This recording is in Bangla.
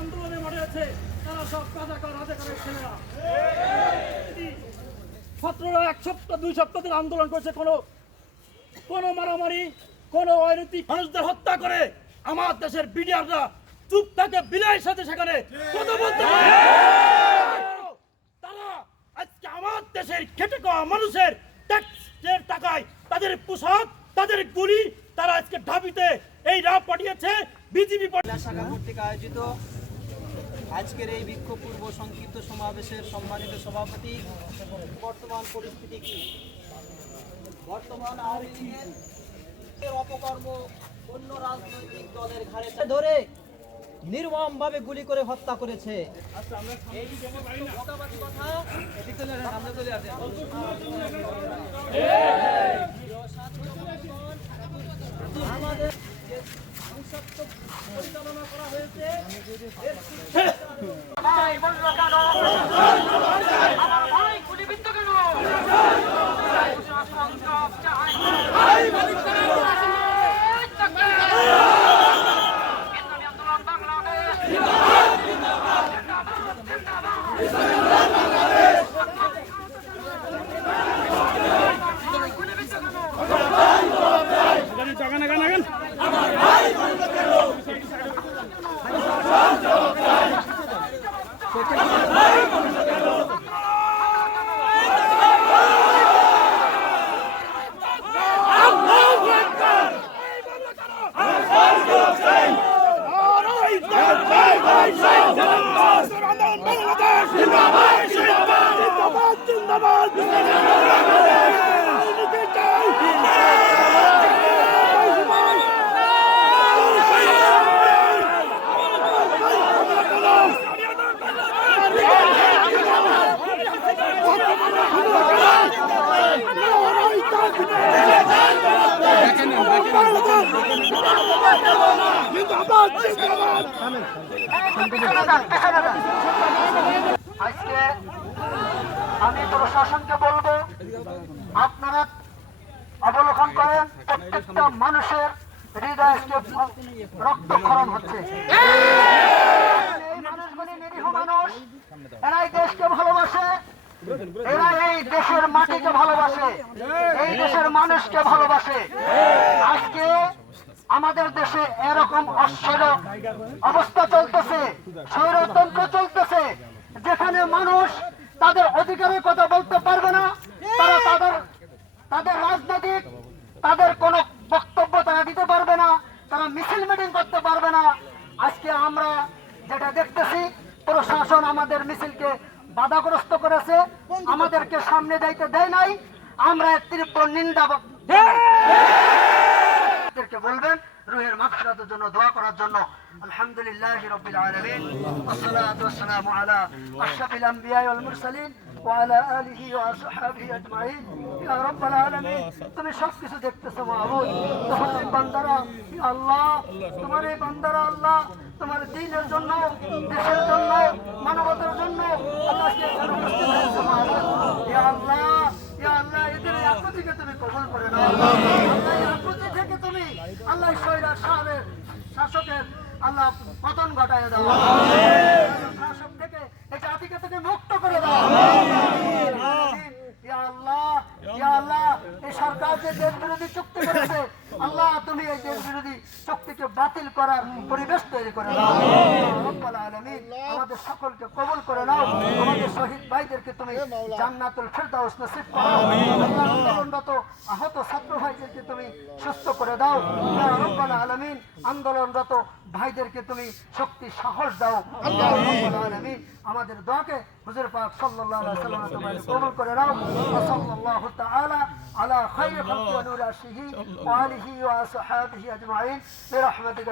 আন্দোলনে মাঠে আছে তারা সব রাজাকারের ছেলেরা। ছাত্ররা 1 সপ্তাহ 2 সপ্তাহ ধরে আন্দোলন করছে, কোনো মারামারি, কোনো অনৈতিক মানুষদের হত্যা করে আমার দেশের বিডিআররা চুপ থাকে, বিনয়ের সাথে সেখানে কথা বলতে পারে। তারা আজকে আমার দেশের খেটে খাওয়া মানুষের ট্যাক্সের টাকায় তাদের পোশাক, তাদের গুলি, তারা আজকে ঢাবিতে এই রাব পাঠিয়েছে বিজেপি শাখা কর্তৃক আয়োজিত আজকের এই বিক্ষোভ পূর্ব সংক্ষিপ্ত সমাবেশের সম্মানিত সভাপতি, বর্তমান পরিস্থিতি কি? বর্তমান আওয়ামী লীগের অপকর্ম অন্য রাজনৈতিক দলের ঘাড়ে ধরে নির্মমভাবে গুলি করে হত্যা করেছে। আমাদের পরিচালনা করা হয়েছে আজকে আমি প্রশাসনকে বলবো, আপনারা অবলোকন করেন প্রত্যেকটা মানুষের হৃদয়ে রক্তক্ষরণ হচ্ছে। এই মানুষগুলি নিরীহ মানুষ, এরাই দেশকে ভালোবাসে, এরা এই দেশের মাটিকে ভালোবাসে, এই দেশের মানুষকে ভালোবাসে। আজকে আমাদের দেশে এরকম অশ্বৈর অবস্থা চলতেছে, স্বৈরতন্ত্র চলতেছে, যেখানে মানুষ তাদের অধিকারের কথা বলতে পারবে না, তারা তাদের রাজনৈতিক তাদের কোনো বক্তব্য তারা দিতে পারবে না, তারা মিছিল মিটিং করতে পারবে না। আজকে আমরা যেটা দেখতেছি, প্রশাসন আমাদের মিছিলকে বাধাগ্রস্ত করেছে, আমাদেরকে সামনে যাইতে দেয় নাই। আমরা এর তীব্র নিন্দা বলবেন রুহের মাগফিরাতের জন্য দোয়া করার জন্য। আলহামদুলিল্লাহি রাব্বিল আলামিন, ওয়াসসালাতু ওয়াসসালামু আলা আশরাফিল আমবিয়া ওয়াল মুরসালিন ওয়া আলা আলিহি ওয়া আসহাবিহি আজমাইন। ইয়া রাব্বাল আলামিন, তুমি সবকিছু দেখতেছো মাহবুব, তোমার বান্দারা ইয়া আল্লাহ, তোমার এই বান্দারা আল্লাহ তোমার দ্বীনের জন্য, দেশের জন্য, মানবতার জন্য আল্লাহকে উপস্থিত হয়েছে মাহবুব। ইয়া আল্লাহ, ইয়া আল্লাহ, এদের আকতিকে তুমি কবুল করে নাও। আল্লাহ, এই আকতি থেকে তুমি আল্লাহ শাসকের আল্লাহ পতন ঘটায় দাও, শাসক থেকে এই জাতিকে তুমি মুক্ত করে দাও। ইয়া আল্লাহ, ইয়া আল্লাহ, এই সরকার যে দেশ বিরোধী চুক্তি করেছে, আল্লাহ তুমি এই দেশ বিরোধী চুক্তিকে বাতিল করার পরিবেশ তৈরি করে দাও। রব্বুল আলামিন, আমাদের সকলকে কবুল করে নাও, আমাদের শহীদ ভাইদেরকে তুমি জান্নাতুল ফেরদাউস নসিব করো। আল্লাহ, আন্দোলনরত আহত ছাত্র ভাইদেরকে তুমি সুস্থ করে দাও। ইয়া রব্বুল আলামিন, আন্দোলনরত ভাইদেরকে তুমি শক্তি সাহস দাও। ইয়া রব্বুল আলামিন, আমাদের দোয়াকে হুজুর পাক সাল্লাল্লাহু আলাইহি ওয়াসাল্লাম তোমাদের কবুল করে নাও। সাল্লাল্লাহু তাআলা আলা খায়রি খালকি ওয়া নূরি আরশিহি ওয়া আলিহি ওয়া আসহাবিহি আজমাইন বিরহমাতিকা।